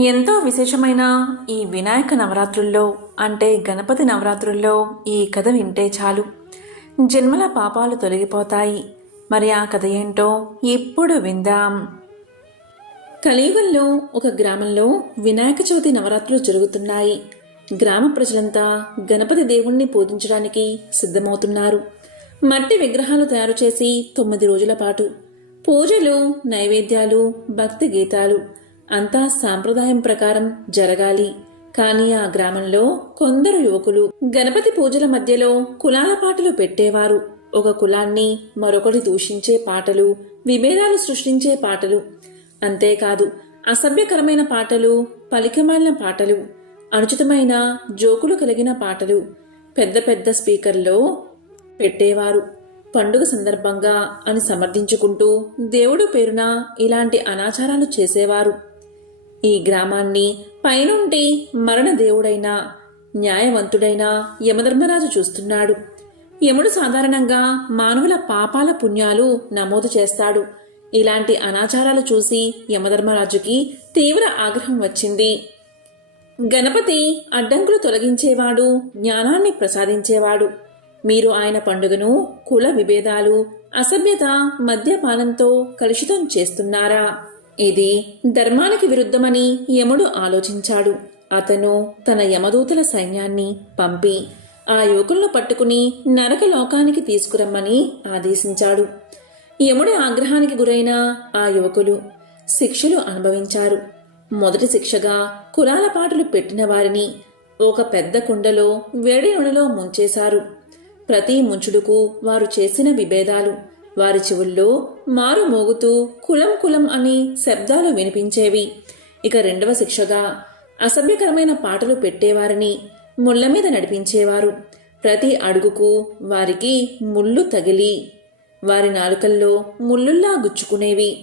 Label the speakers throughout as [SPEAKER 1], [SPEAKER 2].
[SPEAKER 1] ఎంతో విశేషమైన ఈ వినాయక నవరాత్రుల్లో అంటే గణపతి నవరాత్రుల్లో ఈ కథ వింటే చాలు. జన్మల పాపాలు తొలగిపోతాయి. మరి ఆ కథ ఏంటో ఇప్పుడు విందాం. కలియుగంలో ఒక గ్రామంలో వినాయక చవితి నవరాత్రులు జరుగుతున్నాయి. గ్రామ ప్రజలంతా గణపతి దేవుణ్ణి పూజించడానికి సిద్ధమవుతున్నారు. మట్టి విగ్రహాలు తయారు చేసి తొమ్మిది రోజుల పాటు పూజలు నైవేద్యాలు భక్తి గీతాలు అంతా సాంప్రదాయం ప్రకారం జరగాలి. కానీ ఆ గ్రామంలో కొందరు యువకులు గణపతి పూజల మధ్యలో కులాల పాటలు పెట్టేవారు. ఒక కులాన్ని మరొకటి దూషించే పాటలు విభేదాలు సృష్టించే పాటలు. అంతేకాదు అసభ్యకరమైన పాటలు పలికమాలిన పాటలు అనుచితమైన జోకులు కలిగిన పాటలు పెద్ద పెద్ద స్పీకర్లో పెట్టేవారు. పండుగ సందర్భంగా అని సమర్థించుకుంటూ దేవుడు పేరున ఇలాంటి అనాచారాలు చేసేవారు. ఈ గ్రామాన్ని పైనుండి మరణదేవుడైన న్యాయవంతుడైన యమధర్మరాజు చూస్తున్నాడు. యముడు సాధారణంగా మానవుల పాపాల పుణ్యాలు నమోదు చేస్తాడు. ఇలాంటి అనాచారాలు చూసి యమధర్మరాజుకి తీవ్ర ఆగ్రహం వచ్చింది. గణపతి అడ్డంకులు తొలగించేవాడు జ్ఞానాన్ని ప్రసాదించేవాడు. మీరు ఆయన పండుగను కుల విభేదాలు అసభ్యత మద్యపానంతో కలుషితం చేస్తున్నారా? ఇది ధర్మానికి విరుద్ధమని యముడు ఆలోచించాడు. అతను తన యమదూతల సైన్యాన్ని పంపి ఆ యువకులను పట్టుకుని నరక లోకానికి తీసుకురమ్మని ఆదేశించాడు. యముడి ఆగ్రహానికి గురైన ఆ యువకులు శిక్షలు అనుభవించారు. మొదటి శిక్షగా కులాల పాటలు పెట్టిన వారిని ఒక పెద్ద కుండలో వేడి నూనెలో ముంచేశారు. ప్రతి ముంచుడుకు వారు చేసిన విభేదాలు వారి చెవుల్లో మారు మోగుతూ కులం కులం అని శబ్దాలు వినిపించేవి. ఇక రెండవ శిక్షగా అసభ్యకరమైన పాటలు పెట్టేవారిని ముళ్ళ మీద నడిపించేవారు. ప్రతి అడుగుకు వారికి ముళ్ళు తగిలి వారి నాలుకల్లో ముళ్ళుల్లా గుచ్చుకునేవి.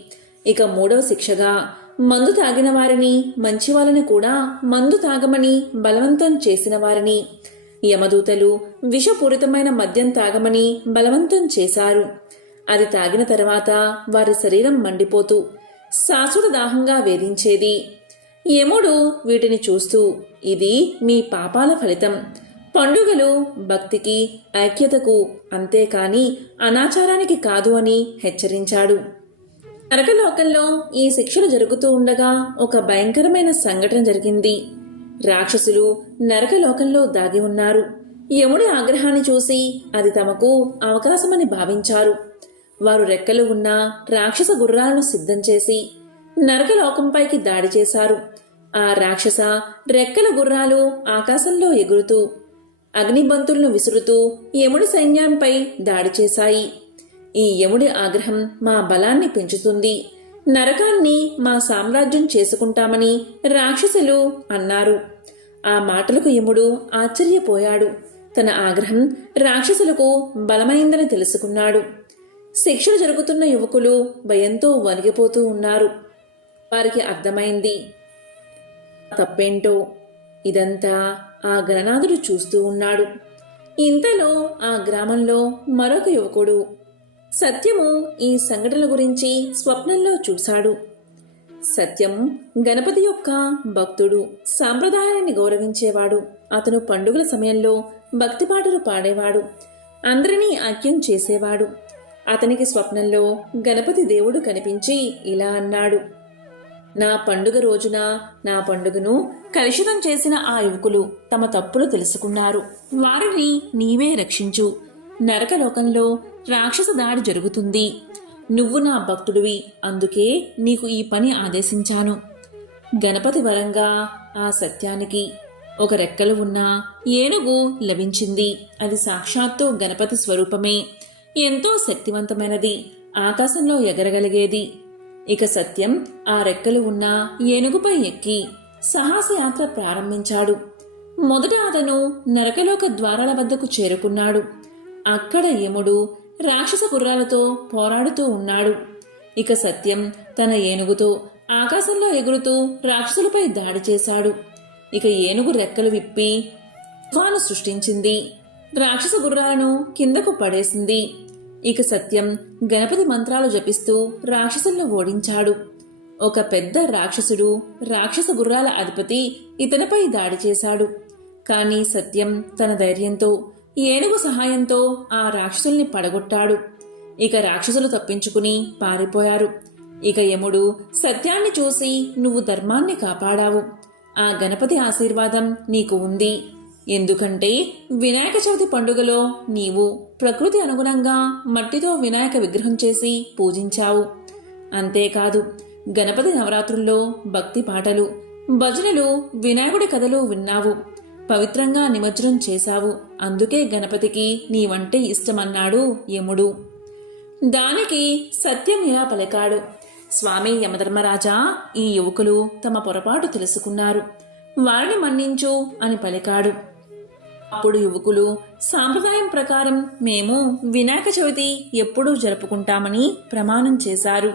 [SPEAKER 1] ఇక మూడవ శిక్షగా మందు తాగిన వారిని మంచి వాళ్ళని కూడా మందు తాగమని బలవంతం చేసిన వారిని యమదూతలు విషపూరితమైన మద్యం తాగమని బలవంతం చేశారు. అది తాగిన తర్వాత వారి శరీరం మండిపోతూ శాశ్వత దాహంగా వేధించేది. యముడు వీటిని చూస్తూ ఇది మీ పాపాల ఫలితం. పండుగలు భక్తికి ఐక్యతకు అంతేకాని అనాచారానికి కాదు అని హెచ్చరించాడు. నరకలోకంలో ఈ శిక్షలు జరుగుతూ ఉండగా ఒక భయంకరమైన సంఘటన జరిగింది. రాక్షసులు నరకలోకంలో దాగి ఉన్నారు. యముడి ఆగ్రహాన్ని చూసి అది తమకు అవకాశమని భావించారు. వారు రెక్కలు ఉన్న రాక్షస గుర్రాలను సిద్ధం చేసి నరకలోకంపైకి దాడి చేశారు. ఆ రాక్షస రెక్కల గుర్రాలు ఆకాశంలో ఎగురుతూ అగ్నిబంతులను విసురుతూ యముడి సైన్యంపై దాడి చేశాయి. ఈ యముడి ఆగ్రహం మా బలాన్ని పెంచుతుంది. నరకాన్ని మా సామ్రాజ్యం చేసుకుంటామని రాక్షసులు అన్నారు. ఆ మాటలకు యముడు ఆశ్చర్యపోయాడు. తన ఆగ్రహం రాక్షసులకు బలమైందని తెలుసుకున్నాడు. శిక్షలు జరుగుతున్న యువకులు భయంతో వణిగిపోతూ ఉన్నారు. వారికి అర్థమైంది. తప్పేంటో? ఇదంతా ఆ గణనాథుడు చూస్తూ ఉన్నాడు. ఇంతలో ఆ గ్రామంలో మరొక యువకుడు సత్యము ఈ సంఘటనల గురించి స్వప్నంలో చూశాడు. సత్యం గణపతి యొక్క భక్తుడు సాంప్రదాయాన్ని గౌరవించేవాడు. అతను పండుగల సమయంలో భక్తి పాటలు పాడేవాడు. అందరినీ ఐక్యం చేసేవాడు. అతనికి స్వప్నంలో గణపతి దేవుడు కనిపించి ఇలా అన్నాడు. నా పండుగ రోజున నా పండుగను కలుషితం చేసిన ఆ యువకులు తమ తప్పులు తెలుసుకున్నారు. వారిని నీవే రక్షించు. నరకలోకంలో రాక్షస దాడి జరుగుతుంది. నువ్వు నా భక్తుడివి అందుకే నీకు ఈ పని ఆదేశించాను. గణపతి వరంగా ఆ సత్యానికి ఒక రెక్కలు ఉన్న ఏనుగు లభించింది. అది సాక్షాత్తు గణపతి స్వరూపమే. ఎంతో శక్తివంతమైనది. ఆకాశంలో ఎగరగలిగేది. ఇక సత్యం ఆ రెక్కలు ఉన్న ఏనుగుపై ఎక్కి సాహసయాత్ర ప్రారంభించాడు. మొదట అతను నరకలోక ద్వారాల వద్దకు చేరుకున్నాడు. అక్కడ యముడు రాక్షస గుర్రాలతో పోరాడుతూ ఉన్నాడు. ఇక సత్యం తన ఏనుగుతో ఆకాశంలో ఎగురుతూ రాక్షసులపై దాడి చేశాడు. ఇక ఏనుగు రెక్కలు విప్పి తుఫాను సృష్టించింది. రాక్షస గుర్రాలను కిందకు పడేసింది. ఇక సత్యం గణపతి మంత్రాలు జపిస్తూ రాక్షసులను ఓడించాడు. ఒక పెద్ద రాక్షసుడు రాక్షస గుర్రాల అధిపతి ఇతనిపై దాడి చేశాడు. కానీ సత్యం తన ధైర్యంతో ఏనుగు సహాయంతో ఆ రాక్షసుల్ని పడగొట్టాడు. ఇక రాక్షసులు తప్పించుకుని పారిపోయారు. ఇక యముడు సత్యాన్ని చూసి నువ్వు ధర్మాన్ని కాపాడావు. ఆ గణపతి ఆశీర్వాదం నీకు ఉంది. ఎందుకంటే వినాయక చవితి పండుగలో నీవు ప్రకృతి అనుగుణంగా మట్టితో వినాయక విగ్రహం చేసి పూజించావు. అంతేకాదు గణపతి నవరాత్రుల్లో భక్తి పాటలు భజనలు వినాయకుడి కథలు విన్నావు. పవిత్రంగా నిమజ్జనం చేశావు. అందుకే గణపతికి నీవంటే ఇష్టమన్నాడు యముడు. దానికి సత్యం ఇలా పలికాడు? స్వామి యమధర్మరాజా ఈ యువకులు తమ పొరపాటు తెలుసుకున్నారు. వారిని మన్నించు అని పలికాడు. అప్పుడు యువకులు సాంప్రదాయం ప్రకారం మేము వినాయక చవితి ఎప్పుడూ జరుపుకుంటామని ప్రమాణం చేశారు.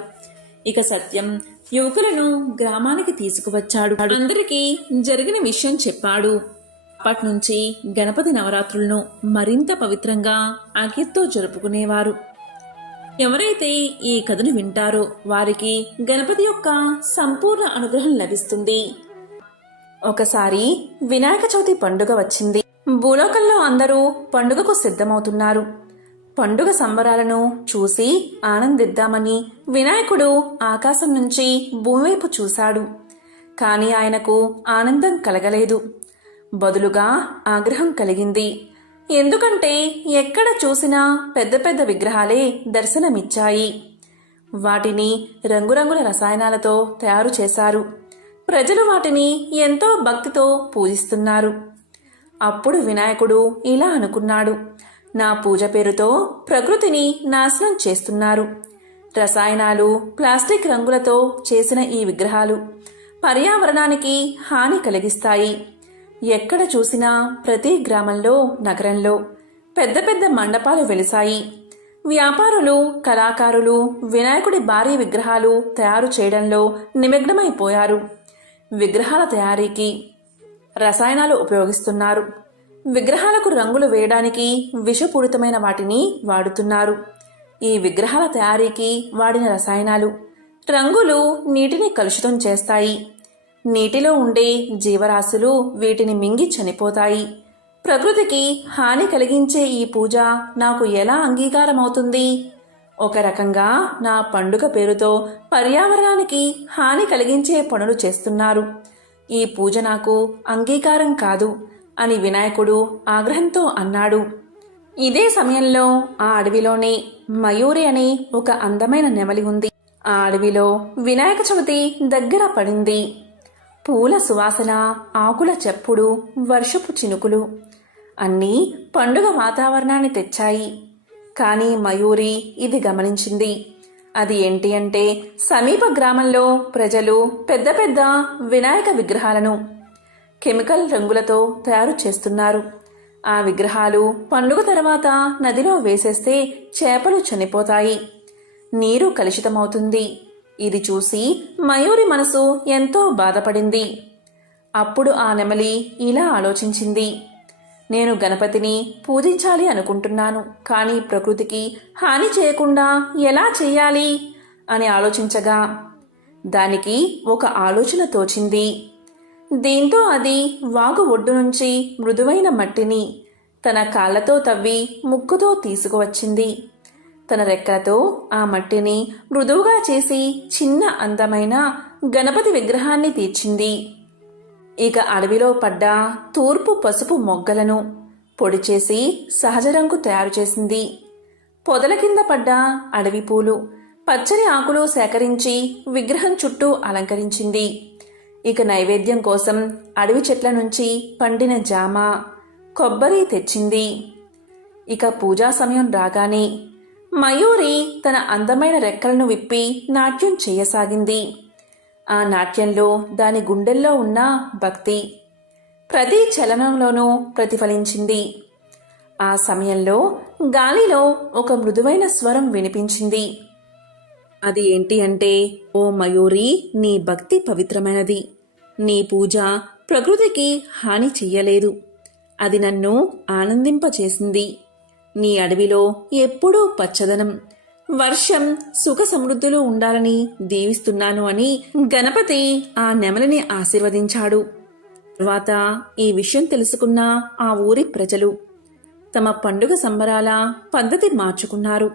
[SPEAKER 1] ఇక సత్యం యువకులను గ్రామానికి తీసుకువచ్చాడు. అందరికీ జరిగిన విషయం చెప్పాడు. అప్పటినుంచి గణపతి నవరాత్రులను మరింత పవిత్రంగా అగిత్తో జరుపుకునేవారు. ఎవరైతే ఈ కథను వింటారో వారికి గణపతి యొక్క సంపూర్ణ అనుగ్రహం లభిస్తుంది. ఒకసారి వినాయక చవితి పండుగ వచ్చింది. భూలోకంలో అందరూ పండుగకు సిద్ధమవుతున్నారు. పండుగ సంబరాలను చూసి ఆనందిద్దామని వినాయకుడు ఆకాశం నుంచి భూమివైపు చూశాడు. కాని ఆయనకు ఆనందం కలగలేదు. బదులుగా ఆగ్రహం కలిగింది. ఎందుకంటే ఎక్కడ చూసినా పెద్ద పెద్ద విగ్రహాలే దర్శనమిచ్చాయి. వాటిని రంగురంగుల రసాయనాలతో తయారు చేశారు. ప్రజలు వాటిని ఎంతో భక్తితో పూజిస్తున్నారు. అప్పుడు వినాయకుడు ఇలా అనుకున్నాడు. నా పూజ పేరుతో ప్రకృతిని నాశనం చేస్తున్నారు. రసాయనాలు ప్లాస్టిక్ రంగులతో చేసిన ఈ విగ్రహాలు పర్యావరణానికి హాని కలిగిస్తాయి. ఎక్కడ చూసినా ప్రతి గ్రామంలో నగరంలో పెద్ద పెద్ద మండపాలు వెలిశాయి. వ్యాపారులు కళాకారులు వినాయకుడి భారీ విగ్రహాలు తయారు చేయడంలో నిమగ్నమైపోయారు. విగ్రహాల తయారీకి రసాయనాలు ఉపయోగిస్తున్నారు. విగ్రహాలకు రంగులు వేయడానికి విషపూరితమైన వాటిని వాడుతున్నారు. ఈ విగ్రహాల తయారీకి వాడిన రసాయనాలు రంగులు నీటిని కలుషితం చేస్తాయి. నీటిలో ఉండే జీవరాశులు వీటిని మింగి చనిపోతాయి. ప్రకృతికి హాని కలిగించే ఈ పూజ నాకు ఎలా అంగీకారమవుతుంది? ఒక రకంగా నా పండుగ పేరుతో పర్యావరణానికి హాని కలిగించే పనులు చేస్తున్నారు. ఈ పూజ నాకు అంగీకారం కాదు అని వినాయకుడు ఆగ్రహంతో అన్నాడు. ఇదే సమయంలో ఆ అడవిలోనే మయూరి అనే ఒక అందమైన నెమలి ఉంది. ఆ అడవిలో వినాయక చవితి దగ్గర పడింది. పూల సువాసన ఆకుల చెప్పుడు వర్షపు చినుకులు అన్నీ పండుగ వాతావరణాన్ని తెచ్చాయి. కానీ మయూరి ఇది గమనించింది. అది ఏంటి అంటే సమీప గ్రామంలో ప్రజలు పెద్ద పెద్ద వినాయక విగ్రహాలను కెమికల్ రంగులతో తయారు చేస్తున్నారు. ఆ విగ్రహాలు పండుగ తర్వాత నదిలో వేసేస్తే చేపలు చనిపోతాయి. నీరు కలుషితమవుతుంది. ఇది చూసి మయూరి మనసు ఎంతో బాధపడింది. అప్పుడు ఆ నెమలి ఇలా ఆలోచించింది. నేను గణపతిని పూజించాలి అనుకుంటున్నాను కానీ ప్రకృతికి హాని చేయకుండా ఎలా చేయాలి? అని ఆలోచించగా దానికి ఒక ఆలోచన తోచింది. దీంతో అది వాగు ఒడ్డు నుంచి మృదువైన మట్టిని తన కాళ్ళతో తవ్వి ముక్కుతో తీసుకువచ్చింది. తన రెక్కలతో ఆ మట్టిని మృదువుగా చేసి చిన్న అందమైన గణపతి విగ్రహాన్ని తీర్చింది. ఇక అడవిలో పడ్డ తూర్పు పసుపు మొగ్గలను పొడి చేసి సహజ రంగు తయారు చేసింది. పొదల కింద పడ్డ అడవి పూలు పచ్చని ఆకులు సేకరించి విగ్రహం చుట్టూ అలంకరించింది. ఇక నైవేద్యం కోసం అడవి చెట్ల నుంచి పండిన జామ కొబ్బరి తెచ్చింది. ఇక పూజా సమయం రాగానే మయూరి తన అందమైన రెక్కలను విప్పి నాట్యం చేయసాగింది. ఆ నాట్యంలో దాని గుండెల్లో ఉన్న భక్తి ప్రతి చలనంలోనూ ప్రతిఫలించింది. ఆ సమయంలో గాలిలో ఒక మృదువైన స్వరం వినిపించింది. అది ఏంటి అంటే ఓ మయూరి నీ భక్తి పవిత్రమైనది. నీ పూజ ప్రకృతికి హాని చెయ్యలేదు. అది నన్ను ఆనందింపచేసింది. నీ అడవిలో ఎప్పుడూ పచ్చదనం. వర్షం సుఖ సమృద్ధులు ఉండాలని దీవిస్తున్నాను అని గణపతి ఆ నెమలిని ఆశీర్వదించాడు. తర్వాత ఈ విషయం తెలుసుకున్న ఆ ఊరి ప్రజలు తమ పండుగ సంబరాల పద్ధతి మార్చుకున్నారు.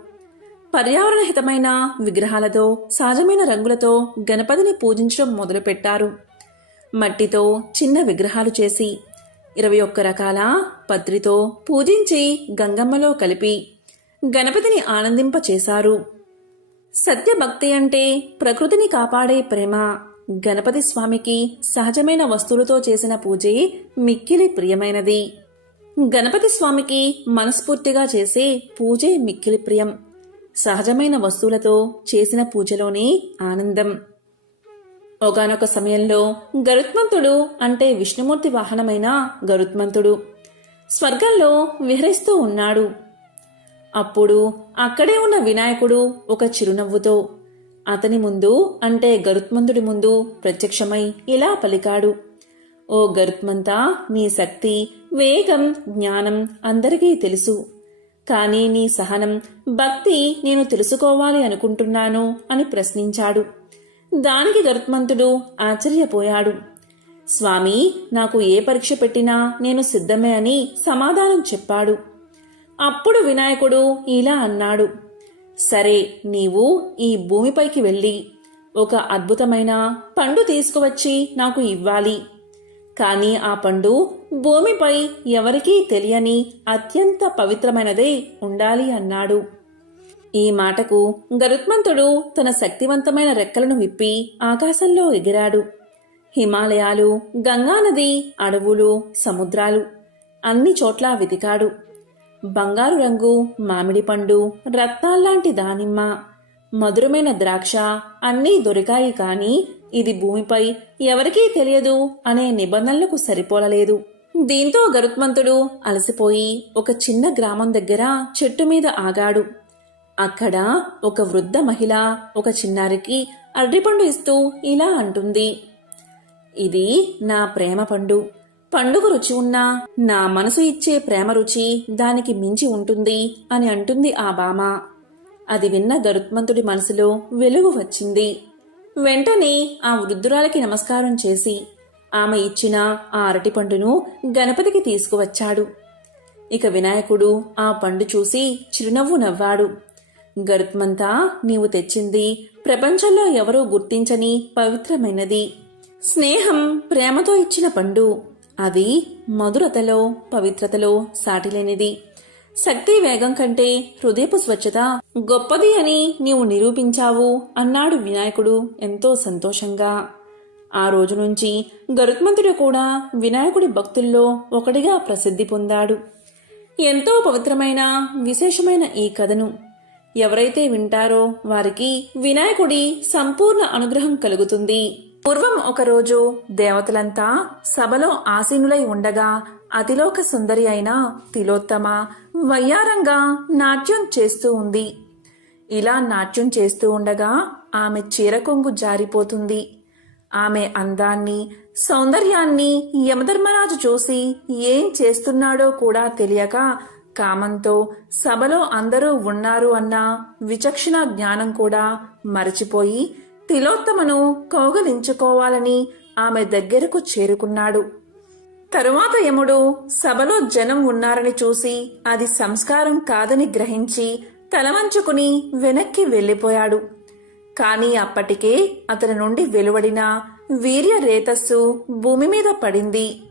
[SPEAKER 1] పర్యావరణ హితమైన విగ్రహాలతో సహజమైన రంగులతో గణపతిని పూజించడం మొదలుపెట్టారు. మట్టితో చిన్న విగ్రహాలు చేసి ఇరవై ఒక్క రకాల పత్రితో పూజించి గంగమ్మలో కలిపి గణపతిని ఆనందింపచేశారు. సత్యభక్తి అంటే ప్రకృతిని కాపాడే ప్రేమ. గణపతి స్వామికి సహజమైన వస్తువులతో చేసిన పూజే మిక్కిలి ప్రియమైనది. గణపతి స్వామికి మనస్ఫూర్తిగా చేసే పూజే మిక్కిలి ప్రియం. సహజమైన వస్తువులతో చేసిన పూజలోనే ఆనందం. ఒకనొక సమయంలో గరుత్మంతుడు అంటే విష్ణుమూర్తి వాహనమైన గరుత్మంతుడు స్వర్గంలో విహరిస్తూ ఉన్నాడు. అప్పుడు అక్కడే ఉన్న వినాయకుడు ఒక చిరునవ్వుతో అతని ముందు అంటే గరుత్మంతుడి ముందు ప్రత్యక్షమై ఇలా పలికాడు. ఓ గరుత్మంతా నీ శక్తి వేగం జ్ఞానం అందరికీ తెలుసు. కానీ నీ సహనం భక్తి నేను తెలుసుకోవాలి అనుకుంటున్నాను అని ప్రశ్నించాడు. దానికి గరుత్మంతుడు ఆశ్చర్యపోయాడు. స్వామి నాకు ఏ పరీక్ష పెట్టినా నేను సిద్ధమే అని సమాధానం చెప్పాడు. అప్పుడు వినాయకుడు ఇలా అన్నాడు సరే నీవు ఈ భూమిపైకి వెళ్ళి ఒక అద్భుతమైన పండు తీసుకువచ్చి నాకు ఇవ్వాలి. కానీ ఆ పండు భూమిపై ఎవరికీ తెలియని అత్యంత పవిత్రమైనదే ఉండాలి అన్నాడు. ఈ మాటకు గరుత్మంతుడు తన శక్తివంతమైన రెక్కలను విప్పి ఆకాశంలో ఎగిరాడు. హిమాలయాలు గంగానది అడవులు సముద్రాలు అన్ని చోట్ల వెతికాడు. బంగారు రంగు మామిడి పండు రత్నాల్లాంటి దానిమ్మ మధురమైన ద్రాక్ష అన్నీ దొరికాయి కాని ఇది భూమిపై ఎవరికీ తెలియదు అనే నిబంధనలకు సరిపోలలేదు. దీంతో గరుత్మంతుడు అలసిపోయి ఒక చిన్న గ్రామం దగ్గర చెట్టు మీద ఆగాడు. అక్కడ ఒక వృద్ధ మహిళ ఒక చిన్నారికి అరటిపండు ఇస్తూ ఇలా అంటుంది. ఇది నా ప్రేమ పండు. పండుగ రుచి ఉన్నా నా మనసు ఇచ్చే ప్రేమ రుచి దానికి మించి ఉంటుంది అని అంటుంది ఆ బామ. అది విన్న గరుత్మంతుడి మనసులో వెలుగు వచ్చింది. వెంటనే ఆ వృద్ధురాలికి నమస్కారం చేసి ఆమె ఇచ్చిన ఆ అరటిపండును గణపతికి తీసుకువచ్చాడు. ఇక వినాయకుడు ఆ పండు చూసి చిరునవ్వు నవ్వాడు. గరుత్మంతా నీవు తెచ్చింది ప్రపంచంలో ఎవరూ గుర్తించని పవిత్రమైనది. స్నేహం ప్రేమతో ఇచ్చిన పండు. అది మధురతలో పవిత్రతలో సాటిలేనిది. శక్తి వేగం కంటే హృదయపు స్వచ్ఛత గొప్పది అని నీవు నిరూపించావు అన్నాడు వినాయకుడు ఎంతో సంతోషంగా. ఆ రోజు నుంచి గరుత్మంతుడు కూడా వినాయకుడి భక్తుల్లో ఒకటిగా ప్రసిద్ధి పొందాడు. ఎంతో పవిత్రమైన విశేషమైన ఈ కథను ఎవరైతే వింటారో వారికి వినాయకుడి సంపూర్ణ అనుగ్రహం కలుగుతుంది. పూర్వం ఒకరోజు దేవతలంతా సభలో ఆసీనులై ఉండగా అతిలోక సుందరి అయిన తిలోత్తమ వయ్యారంగా నాట్యం చేస్తూ ఉంది. ఇలా నాట్యం చేస్తూ ఉండగా ఆమె చీరకొంగు జారిపోతుంది. ఆమె అందాన్ని సౌందర్యాన్ని యమధర్మరాజు చూసి ఏం చేస్తున్నాడో కూడా తెలియక కామంతో సభలో అందరూ ఉన్నారు అన్న విచక్షణ జ్ఞానం కూడా మరచిపోయి తిలోత్తమను కౌగలించుకోవాలని ఆమె దగ్గరకు చేరుకున్నాడు. తరువాత యముడు సభలో జనం ఉన్నారని చూసి అది సంస్కారం కాదని గ్రహించి తలవంచుకుని వెనక్కి వెళ్ళిపోయాడు. కానీ అప్పటికే అతని నుండి వెలువడిన వీర్య రేతస్సు భూమి మీద పడింది.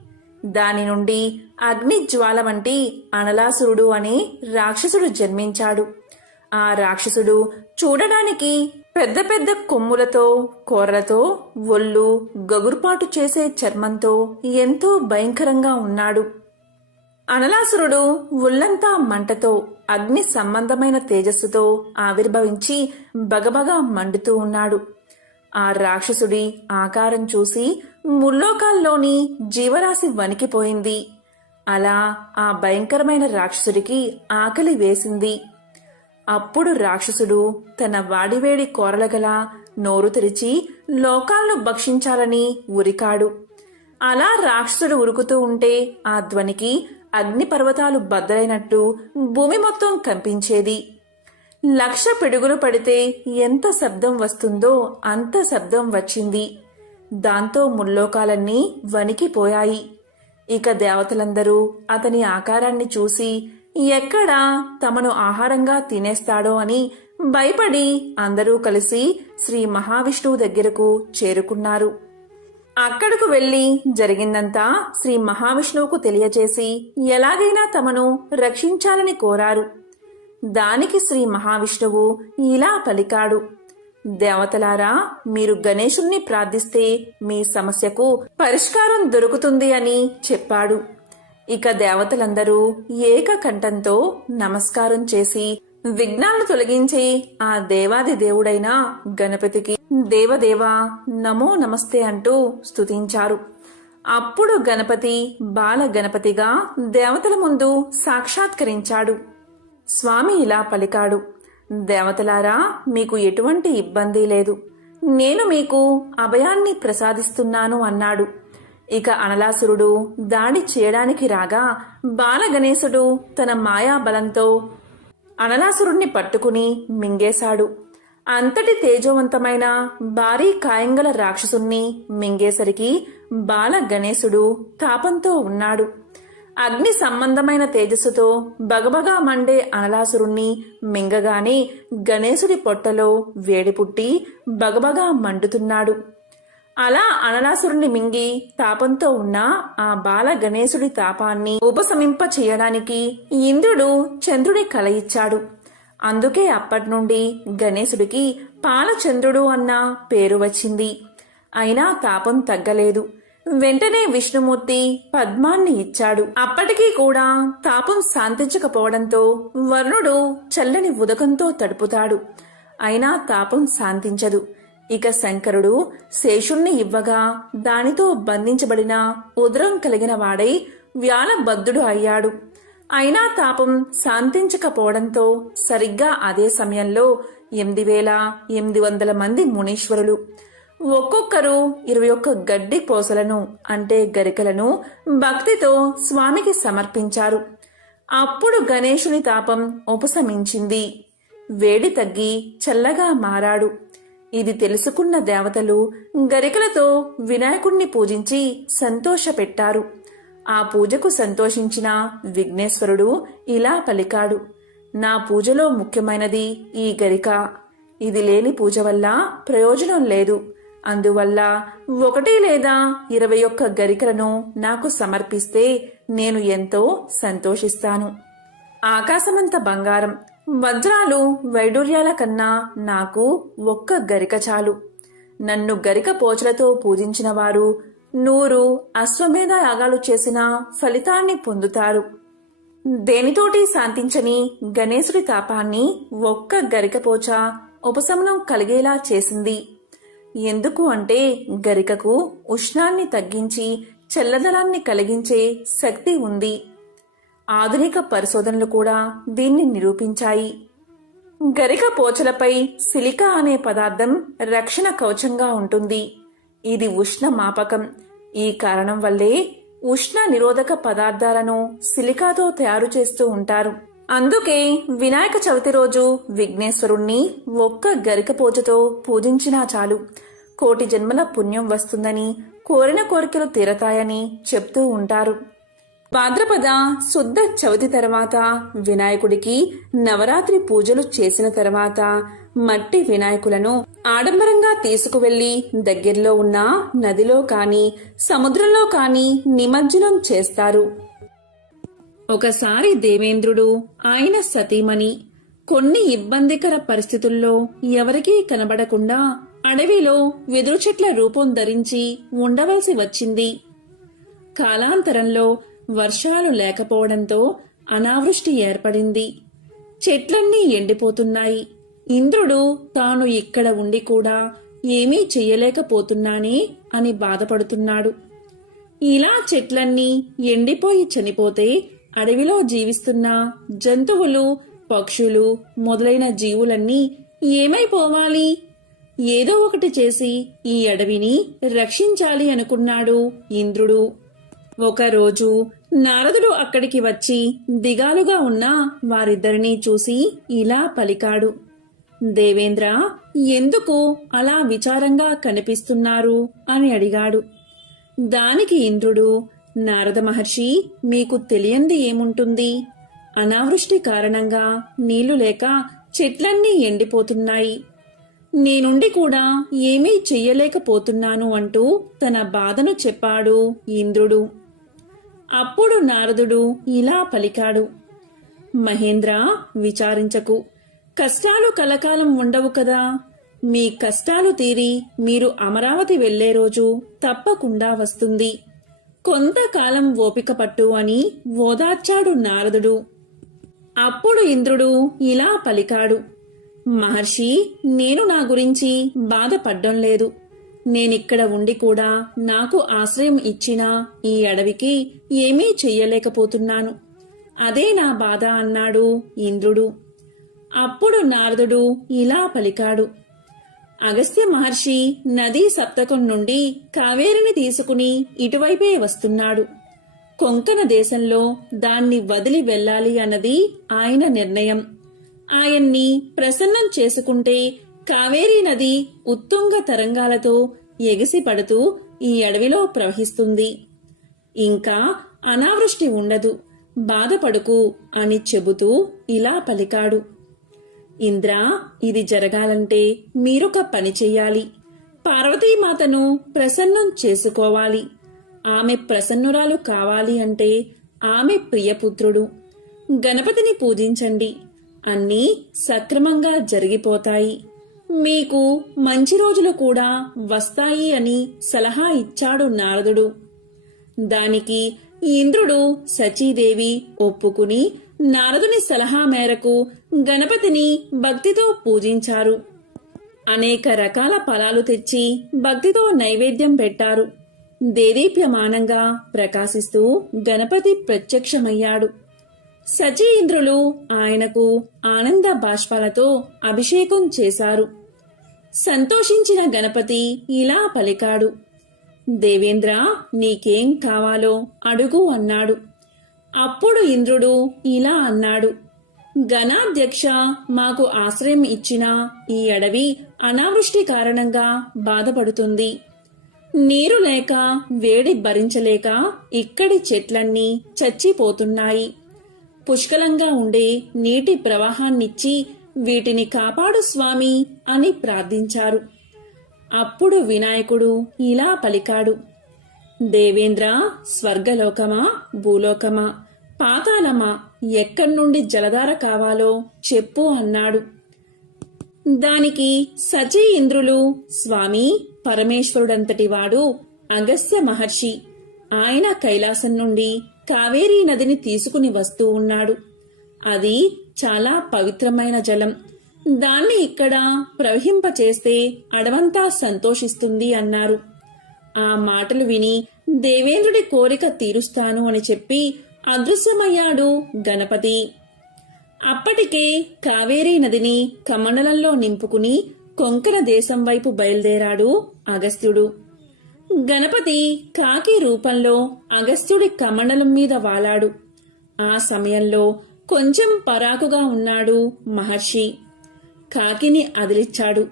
[SPEAKER 1] దాని నుండి అగ్నిజ్వాల వంటి అనలాసురుడు అనే రాక్షసుడు జన్మించాడు. ఆ రాక్షసుడు చూడడానికి పెద్ద పెద్ద కొమ్ములతో కొర్రతో ఒళ్ళు గగురుపాటు చేసే చర్మంతో ఎంతో భయంకరంగా ఉన్నాడు. అనలాసురుడు ఒళ్ళంతా మంటతో అగ్ని సంబంధమైన తేజస్సుతో ఆవిర్భవించి బగబగా మండుతూ ఉన్నాడు. ఆ రాక్షసుడి ఆకారం చూసి ముల్లోకాల్లోని జీవరాశి వణికిపోయింది. అలా ఆ భయంకరమైన రాక్షసుడికి ఆకలి వేసింది. అప్పుడు రాక్షసుడు తన వాడివేడి కోరలగల నోరు తెరిచి లోకాలను భక్షించాలని ఉరికాడు. అలా రాక్షసుడు ఉరుకుతూ ఉంటే ఆ ధ్వనికి అగ్నిపర్వతాలు బద్దలైనట్టు భూమి మొత్తం కంపించేది. లక్ష పిడుగులు పడితే ఎంత శబ్దం వస్తుందో అంత శబ్దం వచ్చింది. దాంతో ముల్లోకాలన్నీ వణికిపోయాయి. ఇక దేవతలందరూ అతని ఆకారాన్ని చూసి ఎక్కడా తమను ఆహారంగా తినేస్తాడో అని భయపడి అందరూ కలిసి శ్రీ మహావిష్ణువు దగ్గరకు చేరుకున్నారు. అక్కడకు వెళ్ళి జరిగిందంతా శ్రీ మహావిష్ణువుకు తెలియచేసి ఎలాగైనా తమను రక్షించాలని కోరారు. దానికి శ్రీ మహావిష్ణువు ఇలా పలికాడు. దేవతలారా మీరు గణేశుణ్ణి ప్రార్థిస్తే మీ సమస్యకు పరిష్కారం దొరుకుతుంది అని చెప్పాడు. ఇక దేవతలందరూ ఏకకంఠంతో నమస్కారం చేసి విఘ్నాలను తొలగించి ఆ దేవాది దేవుడైన గణపతికి దేవదేవా నమో నమస్తే అంటూ స్తుతించారు. అప్పుడు గణపతి బాల గణపతిగా దేవతల ముందు సాక్షాత్కరించాడు. స్వామి ఇలా పలికాడు దేవతలారా మీకు ఎటువంటి ఇబ్బంది లేదు. నేను మీకు అభయాన్ని ప్రసాదిస్తున్నాను అన్నాడు. ఇక అనలాసురుడు దాడి చేయడానికి రాగా బాలగణేశుడు తన మాయా బలంతో అనలాసురుణ్ణి పట్టుకుని మింగేశాడు. అంతటి తేజోవంతమైన భారీ కాయంగల రాక్షసుణ్ణి మింగేసరికి బాలగణేశుడు తాపంతో ఉన్నాడు. అగ్ని సంబంధమైన తేజస్సుతో బగబగా మండే అనలాసురుణ్ణి మింగగానే గణేశుడి పొట్టలో వేడి పుట్టి బగబగా మండుతున్నాడు. అలా అనలాసురుణ్ణి మింగి తాపంతో ఉన్న ఆ బాల గణేశుడి తాపాన్ని ఉపశమింప చేయడానికి ఇంద్రుడు చంద్రుడి కల ఇచ్చాడు. అందుకే అప్పటి నుండి గణేశుడికి పాలచంద్రుడు అన్న పేరు వచ్చింది. అయినా తాపం తగ్గలేదు. వెంటనే విష్ణుమూర్తి పద్మాన్ని ఇచ్చాడు. అప్పటికీ కూడా తాపం శాంతించకపోవడంతో వరుణుడు చల్లని ఉదకంతో తడుపుతాడు. అయినా తాపం శాంతించదు. ఇక శంకరుడు శేషుణ్ణి ఇవ్వగా దానితో బంధించబడిన ఉదరం కలిగిన వాడై వ్యాలబద్ధుడు అయ్యాడు. అయినా తాపం శాంతించకపోవడంతో సరిగ్గా అదే సమయంలో ఎనిమిది వేల ఎనిమిది వందల మంది మునీశ్వరులు ఒక్కొక్కరు ఇరవై ఒక్క గడ్డి పోసలను అంటే గరికలను భక్తితో స్వామికి సమర్పించారు. అప్పుడు గణేశుని తాపం ఉపశమించింది. వేడి తగ్గి చల్లగా మారాడు. ఇది తెలుసుకున్న దేవతలు గరికలతో వినాయకుణ్ణి పూజించి సంతోషపెట్టారు. ఆ పూజకు సంతోషించిన విఘ్నేశ్వరుడు ఇలా పలికాడు. నా పూజలో ముఖ్యమైనది ఈ గరిక. ఇది లేని పూజ వల్ల ప్రయోజనం లేదు. అందువల్ల ఒకటి లేదా ఇరవై ఒక్క గరికలను నాకు సమర్పిస్తే నేను ఎంతో సంతోషిస్తాను. ఆకాశమంత బంగారం. వజ్రాలు వైడూర్యాల కన్నా నాకు ఒక్క గరిక చాలు. నన్ను గరిక పోచలతో పూజించిన వారు నూరు అశ్వమేధ యాగాలు చేసిన ఫలితాన్ని పొందుతారు. దేనితోటి శాంతించని గణేశుడి తాపాన్ని ఒక్క గరికపోచ ఉపశమనం కలిగేలా చేసింది. ఎందుకు అంటే గరికకు ఉష్ణాన్ని తగ్గించి చల్లదనాన్ని కలిగించే శక్తి ఉంది. ఆధునిక పరిశోధనలు కూడా దీన్ని నిరూపించాయి. గరిక పోచలపై సిలికా అనే పదార్థం రక్షణ కవచంగా ఉంటుంది. ఇది ఉష్ణ మాపకం. ఈ కారణం వల్లే ఉష్ణ నిరోధక పదార్థాలను సిలికాతో తయారు చేస్తూ ఉంటారు. అందుకే వినాయక చవితి రోజు విఘ్నేశ్వరుణ్ణి ఒక్క గరికపోచతో పూజించినా చాలు. కోటి జన్మల పుణ్యం వస్తుందని కోరిన కోరికలు తీరతాయని చెప్తూ ఉంటారు. భాద్రపద శుద్ధ చవితి తర్వాత వినాయకుడికి నవరాత్రి పూజలు చేసిన తర్వాత మట్టి వినాయకులను ఆడంబరంగా తీసుకువెళ్ళి దగ్గరలో ఉన్న నదిలో కాని సముద్రంలో కాని నిమజ్జనం చేస్తారు. ఒకసారి దేవేంద్రుడు ఆయన సతీమణి కొన్ని ఇబ్బందికర పరిస్థితుల్లో ఎవరికీ కనబడకుండా అడవిలో వెదురు చెట్ల రూపం ధరించి ఉండవలసి వచ్చింది. కాలాంతరంలో వర్షాలు లేకపోవడంతో అనావృష్టి ఏర్పడింది. చెట్లన్నీ ఎండిపోతున్నాయి. ఇంద్రుడు తాను ఇక్కడ ఉండి కూడా ఏమీ చెయ్యలేకపోతున్నానే అని బాధపడుతున్నాడు. ఇలా చెట్లన్నీ ఎండిపోయి చనిపోతే అడవిలో జీవిస్తున్న జంతువులు పక్షులు మొదలైన జీవులన్నీ ఏమైపోవాలి? ఏదో ఒకటి చేసి ఈ అడవిని రక్షించాలి అనుకున్నాడు ఇంద్రుడు. ఒకరోజు నారదుడు అక్కడికి వచ్చి దిగాలుగా ఉన్న వారిద్దరినీ చూసి ఇలా పలికాడు. దేవేంద్ర ఎందుకు అలా విచారంగా కనిపిస్తున్నారు? అని అడిగాడు. దానికి ఇంద్రుడు నారద మహర్షి మీకు తెలియంది ఏముంటుంది? అనావృష్టి కారణంగా నీళ్ళు లేక చెట్లన్నీ ఎండిపోతున్నాయి. నేనుండి కూడా ఏమీ చెయ్యలేకపోతున్నాను అంటూ తన బాధను చెప్పాడు ఇంద్రుడు. అప్పుడు నారదుడు ఇలా పలికాడు. మహేంద్ర విచారించకు. కష్టాలు కలకాలం ఉండవు కదా. మీ కష్టాలు తీరి మీరు అమరావతి వెళ్ళే రోజు తప్పకుండా వస్తుంది. కొంతకాలం ఓపిక పట్టు అని ఓదార్చాడు నారదుడు. అప్పుడు ఇంద్రుడు ఇలా పలికాడు. మహర్షి నేను నా గురించి బాధపడ్డం లేదు. నేనిక్కడ ఉండి కూడా నాకు ఆశ్రయం ఇచ్చిన ఈ అడవికి ఏమీ చెయ్యలేకపోతున్నాను. అదే నా బాధ అన్నాడు ఇంద్రుడు. అప్పుడు నారదుడు ఇలా పలికాడు. అగస్త్య మహర్షి నదీ సప్తకం నుండి కావేరిని తీసుకుని ఇటువైపే వస్తున్నాడు. కొంకణ దేశంలో దాన్ని వదిలి వెళ్ళాలి అన్నది ఆయన నిర్ణయం. ఆయన్ని ప్రసన్నం చేసుకుంటే కావేరీ నది ఉత్తుంగ తరంగాలతో ఎగిసి పడుతూ ఈ అడవిలో ప్రవహిస్తుంది. ఇంకా అనావృష్టి ఉండదు. బాధపడుకు అని చెబుతూ ఇలా పలికాడు. ఇంద్ర ఇది జరగాలంటే మీరొక పని చెయ్యాలి. పార్వతీమాతను ప్రసన్నం చేసుకోవాలి. ఆమె ప్రసన్నురాలు కావాలి అంటే ఆమె ప్రియపుత్రుడు. గణపతిని పూజించండి. అన్నీ సక్రమంగా జరిగిపోతాయి. మీకు మంచి రోజులు కూడా వస్తాయి అని సలహా ఇచ్చాడు నారదుడు. దానికి ఇంద్రుడు సచీదేవి ఒప్పుకుని నారదుని సలహా మేరకు గణపతిని భక్తితో పూజించారు. అనేక రకాల ఫలాలు తెచ్చి భక్తితో నైవేద్యం పెట్టారు. దేదీప్యమానంగా ప్రకాశిస్తూ గణపతి ప్రత్యక్షమయ్యాడు. సచీంద్రులు ఆయనకు ఆనంద బాష్పాలతో అభిషేకం చేశారు. సంతోషించిన గణపతి ఇలా పలికాడు. దేవేంద్ర నీకేం కావాలో అడుగు అన్నాడు. అప్పుడు ఇంద్రుడు ఇలా అన్నాడు. గణాధ్యక్ష మాకు ఆశ్రయం ఇచ్చిన ఈ అడవి అనావృష్టి కారణంగా బాధపడుతుంది. నీరు లేక వేడి భరించలేక ఇక్కడి చెట్లన్నీ చచ్చిపోతున్నాయి. పుష్కలంగా ఉండే నీటి ప్రవాహాన్నిచ్చి వీటిని కాపాడు స్వామి అని ప్రార్థించారు. అప్పుడు వినాయకుడు ఇలా పలికాడు. దేవేంద్ర స్వర్గలోకమా భూలోకమా పాతాళమా ఎక్కడి నుండి జలధార కావాలో చెప్పు అన్నాడు. దానికి సచీ ఇంద్రులు స్వామి పరమేశ్వరుడంతటి వాడు అగస్త్య మహర్షి. ఆయన కైలాసం నుండి కావేరీ నదిని తీసుకుని వస్తూ ఉన్నాడు. అది చాలా పవిత్రమైన జలం. దాన్ని ఇక్కడ ప్రవహింపచేస్తే అడవంతా సంతోషిస్తుంది అన్నారు. ఆ మాటలు విని దేవేంద్రుడి కోరిక తీరుస్తాను అని చెప్పి అదృశ్యమయ్యాడు గణపతి. అప్పటికే కావేరీ నదిని కమండలంలో నింపుకుని కొంకణ దేశం వైపు బయలుదేరాడు అగస్త్యుడు. గణపతి కాకి రూపంలో అగస్త్యుడి కమండలం మీద వాలాడు. ఆ సమయంలో కొంచెం పరాకుగా ఉన్నాడు మహర్షి. కాకిని అదిలిచ్చాడు.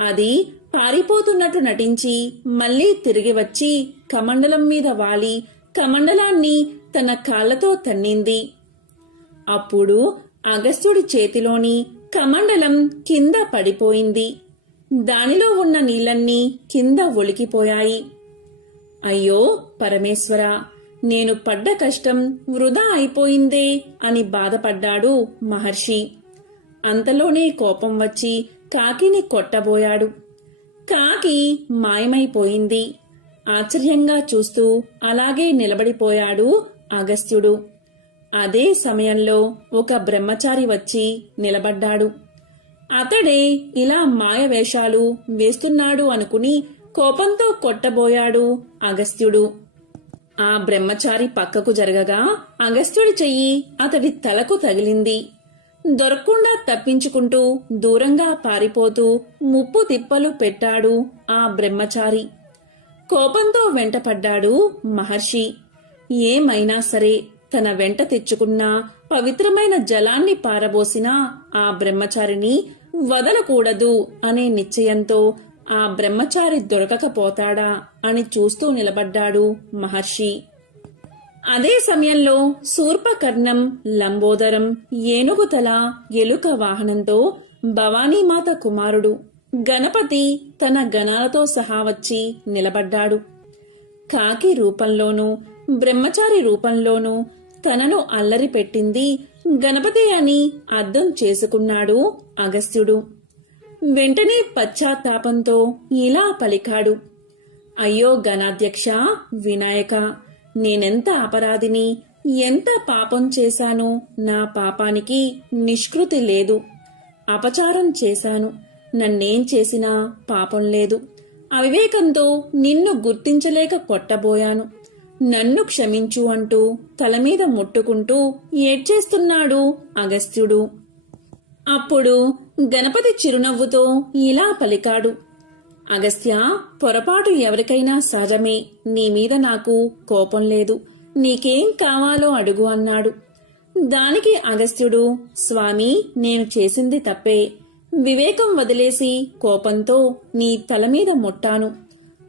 [SPEAKER 1] అది పారిపోతున్నట్టు నటించి మళ్ళీ తిరిగి వచ్చి కమండలం మీద వాలి కమండలాన్ని తన కాళ్ళతో తన్నింది. అప్పుడు అగస్త్యుడి చేతిలోని కమండలం కింద పడిపోయింది. దానిలో ఉన్న నీళ్ళన్నీ కింద ఒలికిపోయాయి. అయ్యో పరమేశ్వర నేను పడ్డ కష్టం వృధా అయిపోయిందే అని బాధపడ్డాడు మహర్షి. అంతలోనే కోపం వచ్చి కాకిని కొట్టబోయాడు. కాకి మాయమైపోయింది. ఆశ్చర్యంగా చూస్తూ అలాగే నిలబడిపోయాడు అగస్త్యుడు. అదే సమయంలో ఒక బ్రహ్మచారి వచ్చి నిలబడ్డాడు. అతడే ఇలా మాయ వేషాలు వేస్తున్నాడు అనుకుని కోపంతో కొట్టబోయాడు అగస్త్యుడు. ఆ బ్రహ్మచారి పక్కకు జరగగా అగస్త్యుడి చెయ్యి అతడి తలకు తగిలింది. దొరకకుండా తప్పించుకుంటూ దూరంగా పారిపోతూ ముప్పు తిప్పలు పెట్టాడు ఆ బ్రహ్మచారి. కోపంతో వెంటపడ్డాడు మహర్షి. ఏమైనా సరే తన వెంట తెచ్చుకున్న పవిత్రమైన జలాన్ని పారబోసిన ఆ బ్రహ్మచారిని వదలకూడదు అనే నిశ్చయంతో ఆ బ్రహ్మచారి దొరకకపోతాడా అని చూస్తూ నిలబడ్డాడు మహర్షి. అదే సమయంలో శూర్పకర్ణం లంబోదరం ఏనుగుతల ఎలుక వాహనంతో భవానీమాత కుమారుడు గణపతి తన గణాలతో సహా వచ్చి నిలబడ్డాడు. కాకి రూపంలోనూ బ్రహ్మచారి రూపంలోనూ తనను అల్లరి పెట్టింది గణపతి అని అర్థం చేసుకున్నాడు అగస్త్యుడు. వెంటనే పశ్చాత్తాపంతో ఇలా పలికాడు. అయ్యో గణాధ్యక్ష వినాయక నేనెంత అపరాధిని ఎంత పాపం చేశాను నా పాపానికి నిష్కృతి లేదు. అపచారం చేశాను. నన్నేం చేసినా పాపం లేదు. అవివేకంతో నిన్ను గుర్తించలేక కొట్టబోయాను. నన్ను క్షమించు అంటూ తల మీద ముట్టుకుంటూ ఏడ్చేస్తున్నాడు అగస్త్యుడు. అప్పుడు గణపతి చిరునవ్వుతో ఇలా పలికాడు. అగస్త్య పొరపాటు ఎవరికైనా సహజమే. నీ మీద నాకు కోపం లేదు. నీకేం కావాలో అడుగు అన్నాడు. దానికి అగస్త్యుడు స్వామి నేను చేసింది తప్పే. వివేకం వదిలేసి కోపంతో నీ తల మీద ముట్టాను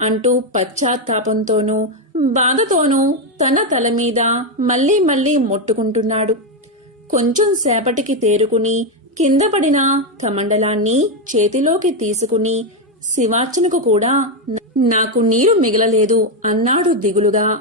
[SPEAKER 1] అంటూ పశ్చాత్తాపంతోనూ బాధతోనూ తన తల మీద మళ్ళీ మళ్ళీ మొట్టుకుంటున్నాడు. కొంచెం సేపటికి తేరుకుని కింద పడిన కమండలాన్ని చేతిలోకి తీసుకుని శివార్చనకు కూడా నాకు నీరు మిగలలేదు అన్నాడు దిగులుగా.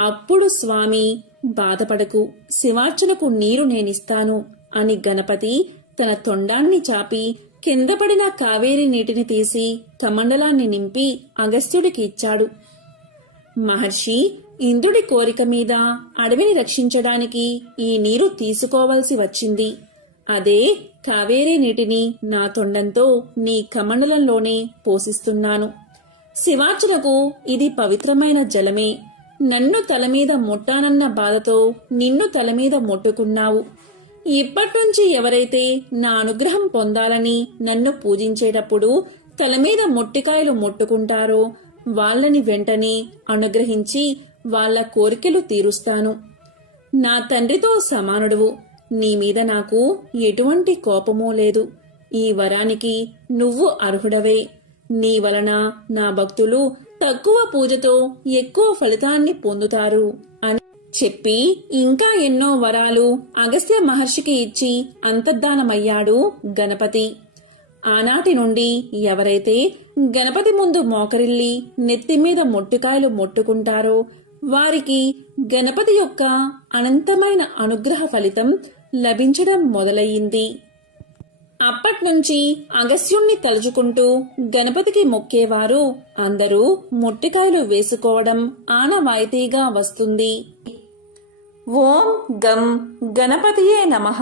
[SPEAKER 1] అప్పుడు స్వామి బాధపడకు శివార్చనకు నీరు నేనిస్తాను అని గణపతి తన తొండాన్ని చాపి కింద పడిన కావేరి నీటిని తీసి కమండలాన్ని నింపి అగస్త్యుడికి ఇచ్చాడు. మహర్షి ఇంద్రుడి కోరిక మీద అడవిని రక్షించడానికి ఈ నీరు తీసుకోవలసి వచ్చింది. అదే కావేరీ నీటిని నా తొండంతో నీ కమండలంలోనే పోషిస్తున్నాను శివార్చనకు ఇది పవిత్రమైన జలమే. నన్ను తల మీద ముట్టానన్న బాధతో నిన్ను తల మీద ముట్టుకున్నావు. ఇప్పటినుంచి ఎవరైతే నా అనుగ్రహం పొందాలని నన్ను పూజించేటప్పుడు తల మీద మొట్టికాయలు ముట్టుకుంటారో వాళ్ళని వెంటనే అనుగ్రహించి వాళ్ళ కోరికలు తీరుస్తాను. నా తండ్రితో సమానుడువు. నీ మీద నాకు ఎటువంటి కోపమూ లేదు. ఈ వరానికి నువ్వు అర్హుడవే. నీ వలన నా భక్తులు తక్కువ పూజతో ఎక్కువ ఫలితాన్ని పొందుతారు అని చెప్పి ఇంకా ఎన్నో వరాలు అగస్త్య మహర్షికి ఇచ్చి అంతర్ధానమయ్యాడు గణపతి. ఆనాటి నుండి ఎవరైతే గణపతి ముందు మోకరిల్లి నెత్తి మీద మొట్టికాయలు మొట్టుకుంటారో వారికి గణపతి యొక్క అనంతమైన అనుగ్రహ ఫలితం లభించడం మొదలయ్యింది. అప్పట్నుంచి అగస్యుణ్ణి తలుచుకుంటూ గణపతికి మొక్కేవారు అందరూ మొట్టికాయలు వేసుకోవడం ఆనవాయితీగా వస్తుంది. ఓం గం గణపతియే నమః.